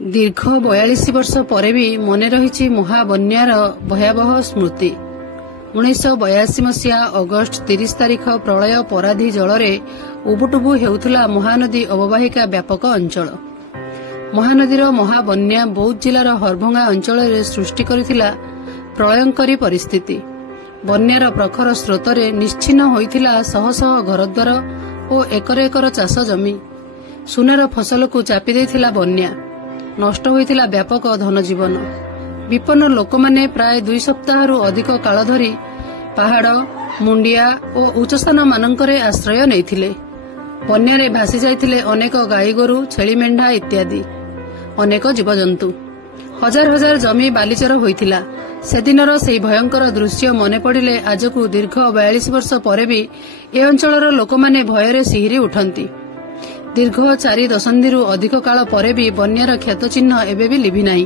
दीर्घ 42 वर्ष पर भी मन रही महाबन्यार भयावह स्मृति। 1982 मसीहा अगस्ट 30 तारिख प्रलय पराधी जलरे उबुटुबु हेउथुला महानदी अववाहिका व्यापक अंचल। महानदीर महाबन्या बौद्ध जिलार हरभंगा अंचल सृष्टि करिथिला प्रलयंकारी परिस्थिति। बन्यार प्रखर स्रोतरे निश्चिन्न होइथिला शह शह घरद्वार और एकर एकर चाष जमी। सुनार फसल को चापी देइथिला बन्या। नष्ट होइथिला व्यापक धनजीवन। विपन्न लोकमाने प्राय 2 सप्ताहरु अधिक काल धरी पहाड़ मुंडिया और उच्चस्थान मानकरे आश्रय नैथिले। बन्यारे भासी जाइथिले अनेक गाई गोरु छेली मेंढा इत्यादि अनेक जीवजंतु। हजार हजार जमी बालिचर होइथिला। सेदिनर सेही भयंकर दृश्य मने पड़िले आजकू दीर्घ 42 वर्ष पर भी ए अंचलर लोकमाने भୟରେ सिहिरी उठंती। दीर्घ 4 दशंधिरु अधिक काल पर भी बन्यार क्षत चिन्ह एबे भी लिभि नाही।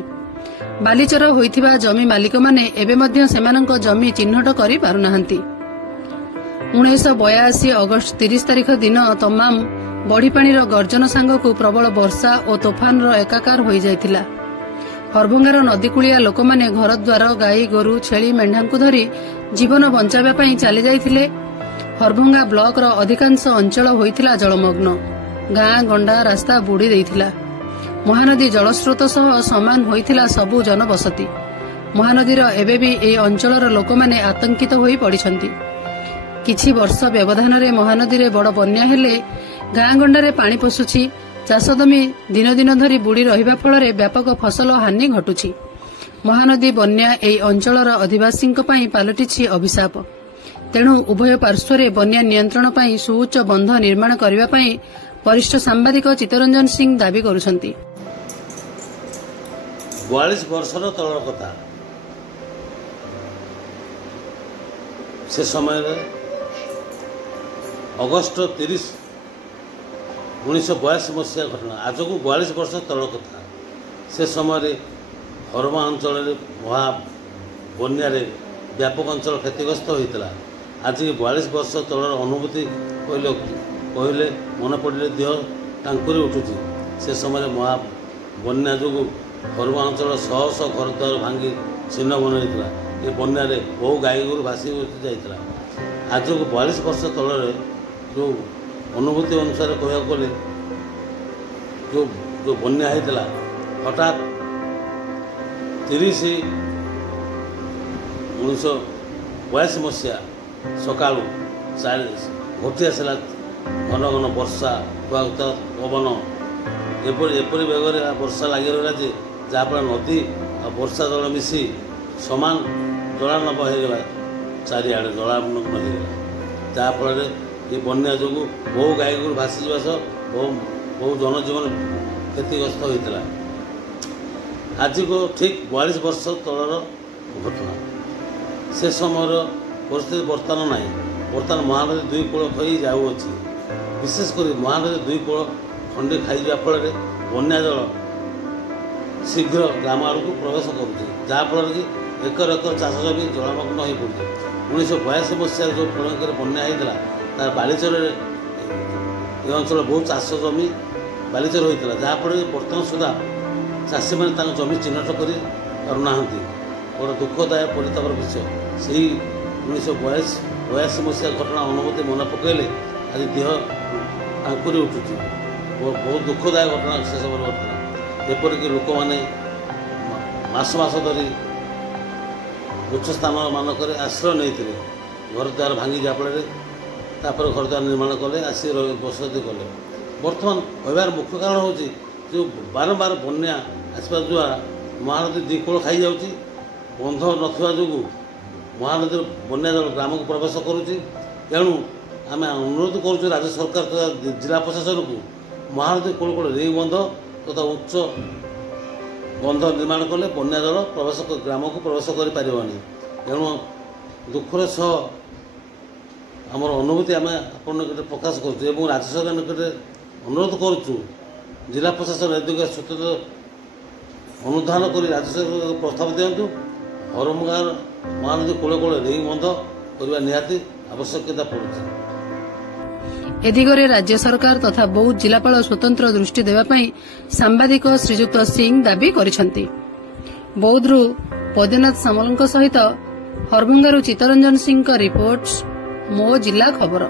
बालिचर होइथिबा जमी मालिक माने एबे मध्य सेमानंक जमी चिन्हट करि पारुनाहांती। 1982 अगस्ट 30 तारिख दिन तमाम बढ़ीपाणीर गर्जन सांगकू प्रबल वर्षा और तोफानर एकाकार होई जाइथिला। हरभंगार नदीकूलिया लोकमाने घरद्वार गाई गोरु छेली मेंढांकू धरी जीवन बंचाइबा पई चली जाइथिले। हरभंगा ब्लॉकर अधिकांश अंचल होइथिला जलमग्न। गाँ गंडा रास्ता बुड़ी देइथिला। महानदी जलस्रोत सह समान होइथिला सबु जनबसती। महानदीर एबे भी ए अंचलर लोकमाने आतंकित होई पड़िछंती। किछि वर्ष व्यवधान रे महानदी रे बड़ बन्या हेले गाँ गंडारे पानी पशुछि। चाष जमी दिन दिन धरी बुड़ी रहिबा फଳରେ व्यापक फसल हानि घटुछि। महानदी बन्या एई अंचलर अधिवासींक पई पालटिछि अभिशाप। तेणु उभय पार्श्वरे बन्या नियंत्रण पई सुउच्च बंध निर्माण करिबा पई वरिष्ठ सांबादिक चित्तरंजन सिंह दाबी करुछंती। 42 वर्षर तलर कथा। से समय अगस्ट 30 1982 मसीहा घटना। आज को 42 वर्ष तल कथा। से समय हरमा अंचल महा बन्यार व्यापक अंचल क्षतिग्रस्त होता। आज 42 वर्ष तलर अनुभूति कहले मन पड़े देह टांकुरी उठुची। से समय महा बन्या जो हरमा अंचल शह शह घर द्वार भांगी छिन्न बनता। ये बन्यारे बहु गाई गोरु भासी जाता। आज को 42 वर्ष तल जो अनुभूति अनुसार कह गले जो जो बन्या होता हठात 30 1982 मसीहा सका घटी आसला घन घन वर्षा कुआकुता पवन एपरी बेगर वर्षा लगी रहा जे जहाँफल नदी और वर्षा जल मिसी समान जलानब हो चारिआड़े जलानग्न होगा। जहाँफल ये बन्या जो बहु गाई गोरु भासी जावा सह बहु जनजीवन क्षतिग्रस्त होता। आज को ठीक 42 वर्ष तलर घटना। से समय परिस्थिति बर्तमान ना। बर्तमान महानदी 2 कूल खई जाऊँगी। विशेषकर महानदी 2 कूल खंडी खाई फल बन्या जल शीघ्र ग्राम आड़ को प्रवेश करुच्ची। जहाँफल कि एकर एकर चाष जमी जलमग्न हो पड़े। 1982 मसीहा जो प्रलयंकर बन्या होता तार बालिचर ये अंचल बहुत चाष जमी बालिचर होता। जहाँफल बर्तमान सुधा चाषी मैंने जमी चिन्हट कर पारना। बड़ा दुखदायक परितापर विषय। से 1982 मसीहा घटना अनुभूति मन पकड़े आज देह टांकुरी उठुची। बहुत दुखदायक घटना से समय घटना। एपरिक लोक मैंने मास मास धरी उच्च स्थान मानक आश्रय नहीं घर द्वार भांगी जाफल तापर घर द्वार निर्माण कले आसी बसती कले। बर्तमान कहबार मुख्य कारण हूँ जो बारंबार बन्या आसवा द्वारा महानदी 2 कूल खाई जाऊँगी। बंध नथिबा जो महानदी बन्या जल ग्राम को प्रवेश करुच्ची। तेणु आम अनुरोध करुँ राज्य सरकार तथा जिला प्रशासन को महानदी कूल कूल रिंग बंध तथा उच्च बंध निर्माण कले बन्या जल प्रवेश ग्राम को प्रवेश कर पारिबनी। तेणु दुखर सह आमर अनुभूति आम आप निकट प्रकाश करूँ। राज्य सरकार निकट अनुरोध करुँ जिला प्रशासन एदिग स्वतंत्र अनुधान कर राज्य सरकार प्रस्ताव दिंतु। हरमगार महानदी कूल कूल रिंग बंध करने निहाती आवश्यकता पड़ुଛି। ए दिगरे राज्य सरकार तथा बौद्ध जिलापाल स्वतंत्र दृष्टि देवाई सांबादिक श्रीजुक्त सिंह दाबी କରିଛନ୍ତି। बौद्धरू बैद्यनाथ सामल सहित हरभंगारू चित्तरंजन सिंह रिपोर्ट मो जिला खबर।